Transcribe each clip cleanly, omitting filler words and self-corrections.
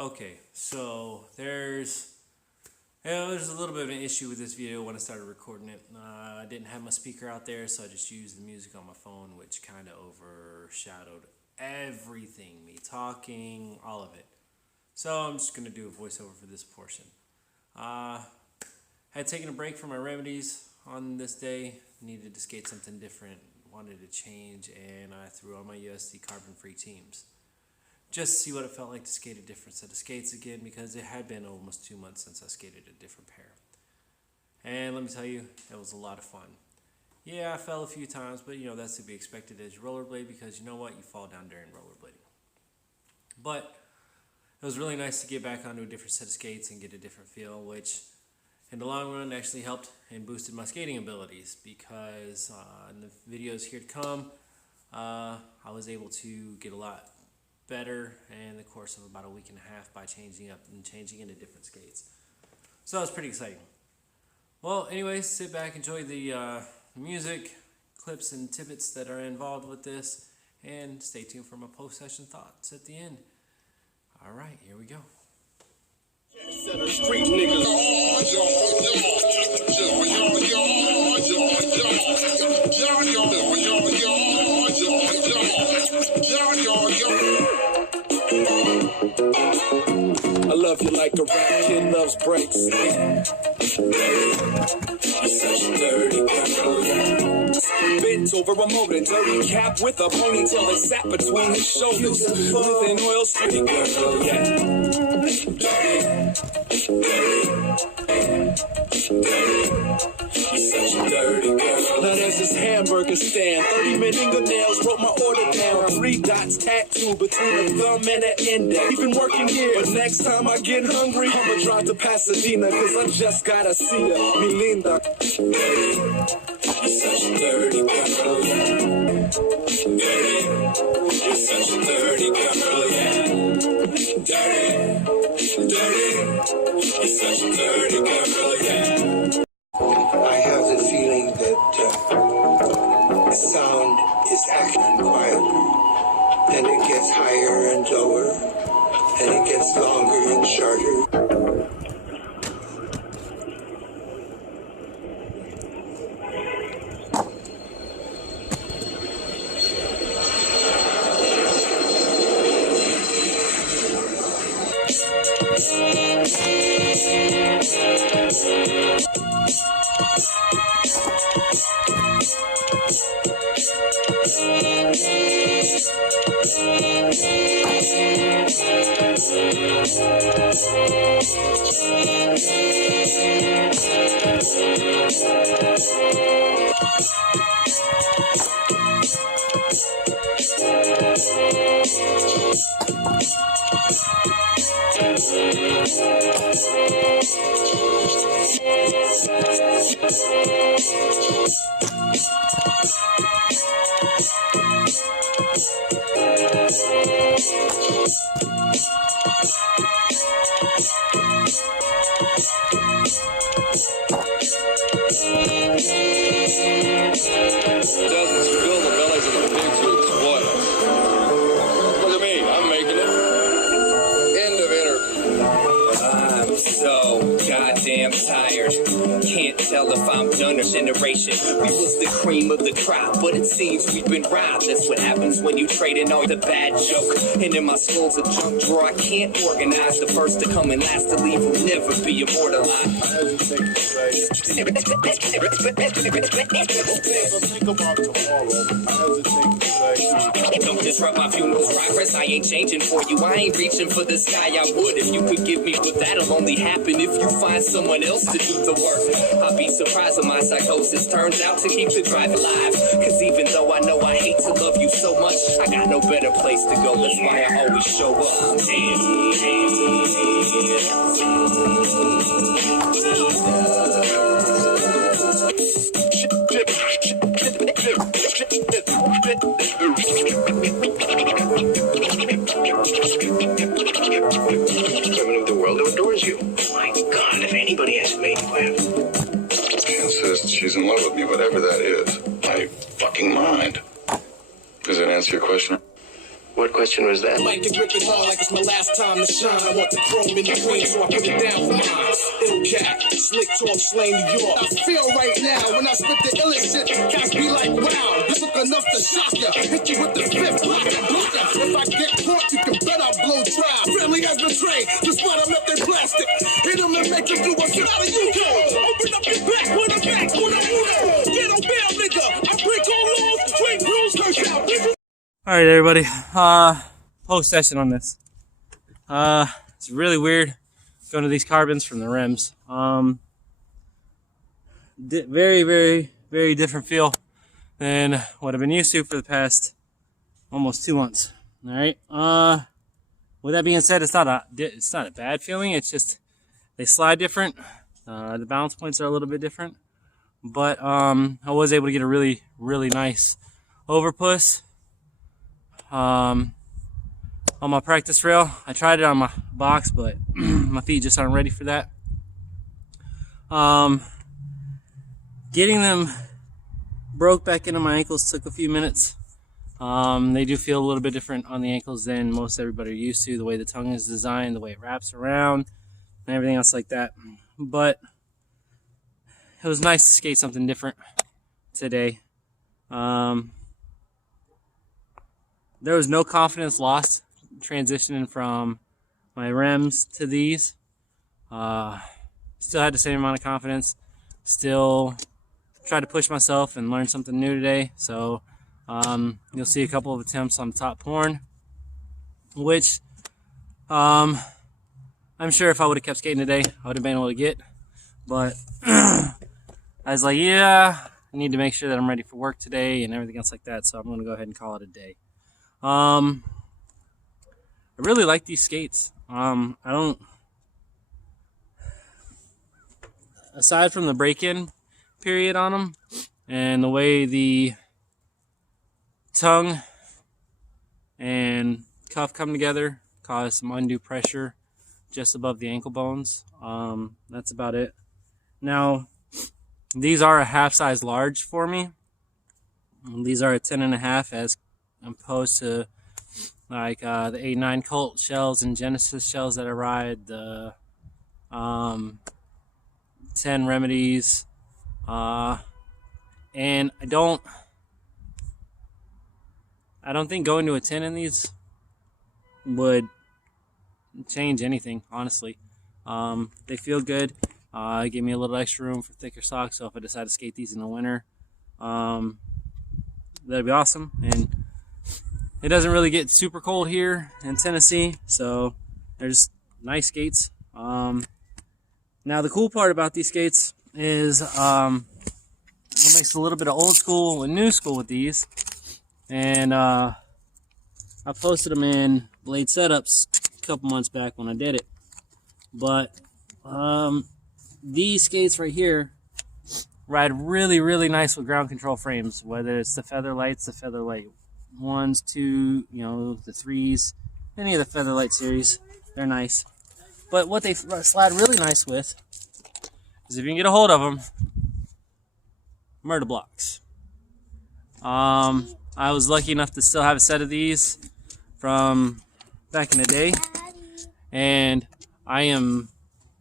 Okay, so there's a little bit of an issue with this video when I started recording it. I didn't have my speaker out there, so I just used the music on my phone, which kind of overshadowed everything, me talking, all of it. So I'm just going to do a voiceover for this portion. Had taken a break from my remedies on this day, needed to skate something different, wanted to change, and I threw on my USD carbon-free Teams. Just to see what it felt like to skate a different set of skates again, because it had been almost 2 months since I skated a different pair. And let me tell you, it was a lot of fun. Yeah, I fell a few times, but that's to be expected as you rollerblade, because you know what, you fall down during rollerblading. But it was really nice to get back onto a different set of skates and get a different feel, which in the long run actually helped and boosted my skating abilities, because in the videos here to come, I was able to get a lot better in the course of about a week and a half by changing into different skates. So that was pretty exciting. Well, anyways, sit back, enjoy the music, clips, and tidbits that are involved with this, and stay tuned for my post-session thoughts at the end. All right, here we go. Street niggas. I love you like a rap kid loves breaks. You're such a dirty girl. Bent over a motor, dirty cap with a ponytail that sat between his shoulders. With an oil street girl, You're such a dirty girl. Now there's this hamburger stand, 30-minute fingernails, wrote my order down. 3 dots tattooed between a thumb and an index. Even working here, but next time I get hungry, I'ma drive to Pasadena, cause I just gotta see her, mi linda. You're such a dirty girl, You're such a dirty girl, Dirty. You're such a dirty girl, I have the feeling that sound is acting quieter, and it gets higher and lower, and it gets longer and shorter. Doesn't spill the bellies of the pigs who exploit us. Look at me, I'm making it. End of interview. I'm so goddamn tired. Can't tell if I'm done or generation. We was the cream of the crop, but it seems we've been robbed. That's what happens when you trade in all the bad joke. And in my skull's a junk drawer I can't organize. The first to come and last to leave will never be immortalized. Don't disrupt my funeral's progress. I ain't changing for you. I ain't reaching for the sky. I would if you could give me, but that'll only happen if you find someone else to do the work. I'll be surprised when my psychosis turns out to keep the drive alive. Cause even though I know I hate to love you so much, I got no better place to go. That's why I always show up. Women of the world adores you. My God, if anybody has made you laugh. She insists she's in love with me, whatever that is. My fucking mind. Does that answer your question? What question? question was that? Like to grip it hard like it's my last time to shine. I want the chrome in the green, so I put it down for mine. Ill cat, slick talk, slain New York. I feel right now when I spit the illest shit. Cats be like, wow, this look enough to shock ya. Hit you with the fifth block and blocker. If I get caught, you can bet I'll blow trial. Family has betrayed, just why I'm up their plastic. Hit them and make them do a shit out of you, go. Open up your back, put them back, put them on. Get on bail, nigga. I break all laws, drink rules, curse out. Alright everybody, post session on this. It's really weird going to these carbons from the Remz. Very, very, very different feel than what I've been used to for the past almost 2 months. Alright, with that being said, it's not a bad feeling, it's just they slide different. The balance points are a little bit different. But I was able to get a really, really nice overpush on my practice rail. I tried it on my box, but my feet just aren't ready for that. Getting them broke back into my ankles took a few minutes. They do feel a little bit different on the ankles than most everybody are used to, the way the tongue is designed, the way it wraps around, and everything else like that. But it was nice to skate something different today. There was no confidence lost transitioning from my Remz to these. Still had the same amount of confidence. Still tried to push myself and learn something new today. So you'll see a couple of attempts on the top horn, which I'm sure if I would have kept skating today, I would have been able to get. But I was like, yeah, I need to make sure that I'm ready for work today and everything else like that. So I'm going to go ahead and call it a day. I really like these skates. Aside from the break-in period on them and the way the tongue and cuff come together, cause some undue pressure just above the ankle bones. That's about it. Now, these are a half size large for me. These are a 10.5 as opposed to like the 8-9 Colt shells and Genesis shells that I ride, the 10 Remedies, and I don't think going to a 10 in these would change anything, honestly. They feel good. Give me a little extra room for thicker socks, so if I decide to skate these in the winter, that'd be awesome. And it doesn't really get super cold here in Tennessee, so they're just nice skates. Now the cool part about these skates is what makes a little bit of old school and new school with these. And I posted them in Blade Setups a couple months back when I did it. But these skates right here ride really, really nice with ground control frames, whether it's the Featherlights, the Featherlight 1s, 2, the 3s, any of the Featherlight series. They're nice. But what they slide really nice with is, if you can get a hold of them, Murda blocks. I was lucky enough to still have a set of these from back in the day, and I am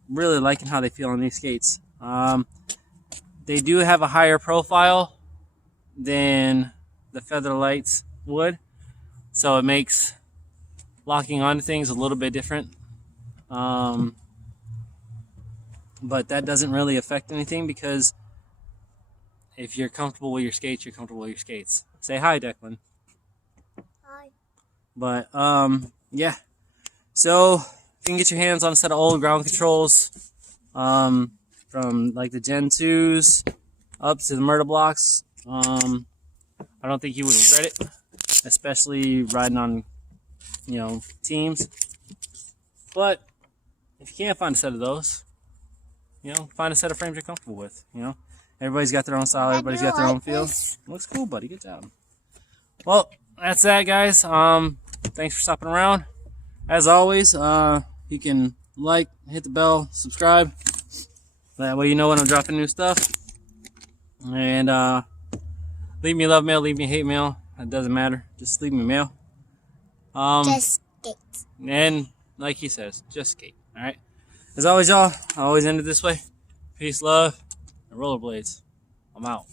really liking how they feel on these skates. They do have a higher profile than the Featherlights would, so it makes locking onto things a little bit different. But that doesn't really affect anything, because if you're comfortable with your skates, you're comfortable with your skates. Say hi, Declan. Hi. But yeah. So if you can get your hands on a set of old ground controls, from like the Gen 2s up to the Murda blocks, I don't think you would regret it, especially riding on, teams. But if you can't find a set of those, find a set of frames you're comfortable with. Everybody's got their own style, everybody's got their own feel. Looks cool, buddy. Good job. Well, that's that, guys. Thanks for stopping around. As always, you can hit the bell, subscribe. That way you know when I'm dropping new stuff. And leave me love mail, leave me hate mail. It doesn't matter. Just leave me mail. Just skate. And like he says, just skate. All right. As always, y'all, I always end it this way. Peace, love, and rollerblades. I'm out.